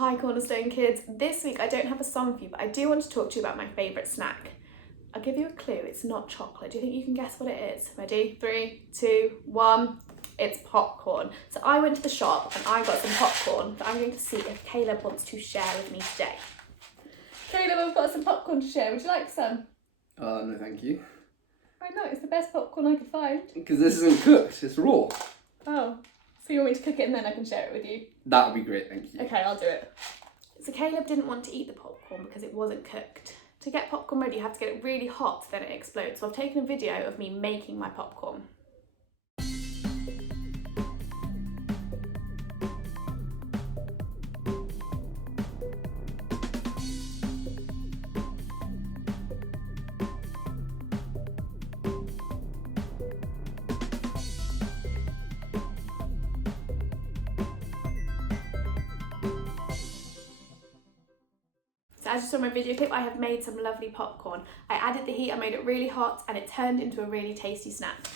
Hi Cornerstone kids, this week I don't have a song for you, but I do want to talk to you about my favourite snack. I'll give you a clue, it's not chocolate. Do you think you can guess what it is? Ready? 3, 2, 1, it's popcorn. So I went to the shop and I got some popcorn that I'm going to see if Caleb wants to share with me today. Caleb, I've got some popcorn to share, would you like some? No thank you. I know, it's the best popcorn I could find. Because this isn't cooked, it's raw. Oh, so you want me to cook it and then I can share it with you? That would be great, thank you. Okay, I'll do it. So Caleb didn't want to eat the popcorn because it wasn't cooked. To get popcorn ready, you have to get it really hot, then it explodes. So I've taken a video of me making my popcorn. So as you saw in my video clip, I have made some lovely popcorn. I added the heat, I made it really hot, and it turned into a really tasty snack.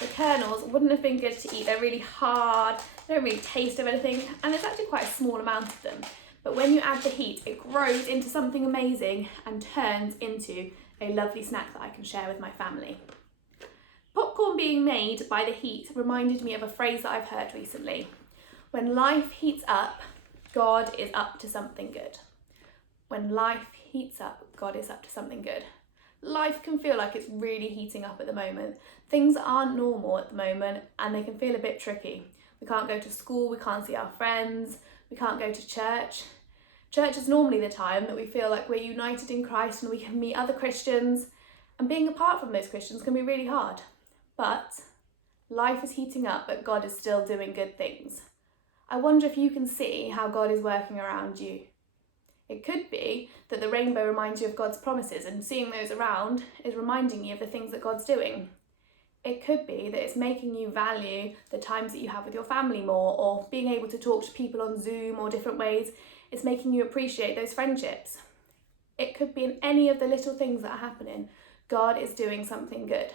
The kernels wouldn't have been good to eat. They're really hard, they don't really taste of anything, and there's actually quite a small amount of them. But when you add the heat, it grows into something amazing and turns into a lovely snack that I can share with my family. Popcorn being made by the heat reminded me of a phrase that I've heard recently. When life heats up, God is up to something good. When life heats up, God is up to something good. Life can feel like it's really heating up at the moment. Things aren't normal at the moment and they can feel a bit tricky. We can't go to school, we can't see our friends, we can't go to church. Church is normally the time that we feel like we're united in Christ and we can meet other Christians, and being apart from those Christians can be really hard. But life is heating up, but God is still doing good things. I wonder if you can see how God is working around you. It could be that the rainbow reminds you of God's promises, and seeing those around is reminding you of the things that God's doing. It could be that it's making you value the times that you have with your family more, or being able to talk to people on Zoom or different ways. It's making you appreciate those friendships. It could be in any of the little things that are happening. God is doing something good.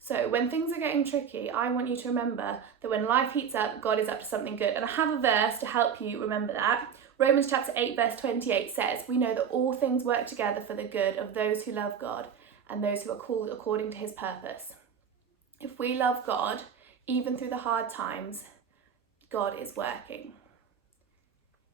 So when things are getting tricky, I want you to remember that when life heats up, God is up to something good. And I have a verse to help you remember that. Romans chapter 8 verse 28 says, "We know that all things work together for the good of those who love God and those who are called according to his purpose." If we love God, even through the hard times, God is working.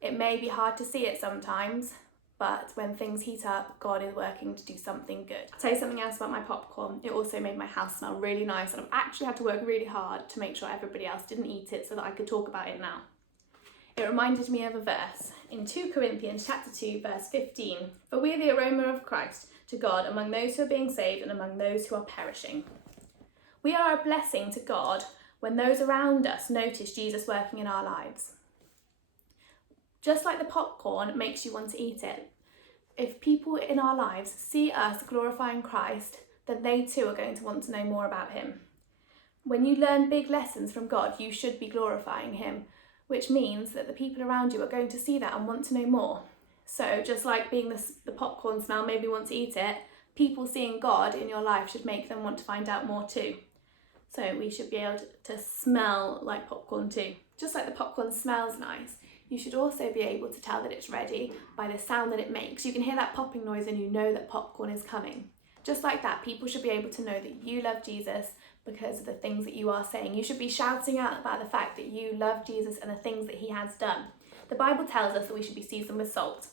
It may be hard to see it sometimes, but when things heat up, God is working to do something good. I'll tell you something else about my popcorn. It also made my house smell really nice, and I've actually had to work really hard to make sure everybody else didn't eat it so that I could talk about it now. It reminded me of a verse in 2 Corinthians chapter 2 verse 15. "For we are the aroma of Christ to God among those who are being saved and among those who are perishing." We are a blessing to God when those around us notice Jesus working in our lives. Just like the popcorn makes you want to eat it, if people in our lives see us glorifying Christ, then they too are going to want to know more about him. When you learn big lessons from God, you should be glorifying him, which means that the people around you are going to see that and want to know more. So just like being the popcorn smell made me want to eat it, people seeing God in your life should make them want to find out more too. So we should be able to smell like popcorn too. Just like the popcorn smells nice, you should also be able to tell that it's ready by the sound that it makes. You can hear that popping noise and you know that popcorn is coming. Just like that, people should be able to know that you love Jesus because of the things that you are saying. You should be shouting out about the fact that you love Jesus and the things that he has done. The Bible tells us that we should be seasoned with salt.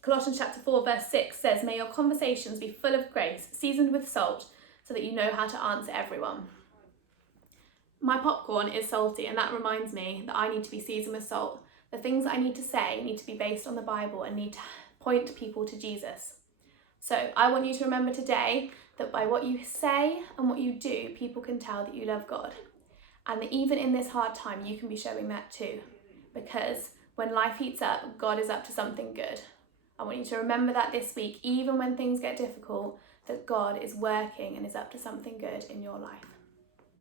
Colossians chapter 4 verse 6 says, "May your conversations be full of grace, seasoned with salt, so that you know how to answer everyone." My popcorn is salty, and that reminds me that I need to be seasoned with salt. The things that I need to say need to be based on the Bible and need to point people to Jesus. So I want you to remember today that by what you say and what you do, people can tell that you love God. And that even in this hard time, you can be showing that too. Because when life heats up, God is up to something good. I want you to remember that this week, even when things get difficult, that God is working and is up to something good in your life.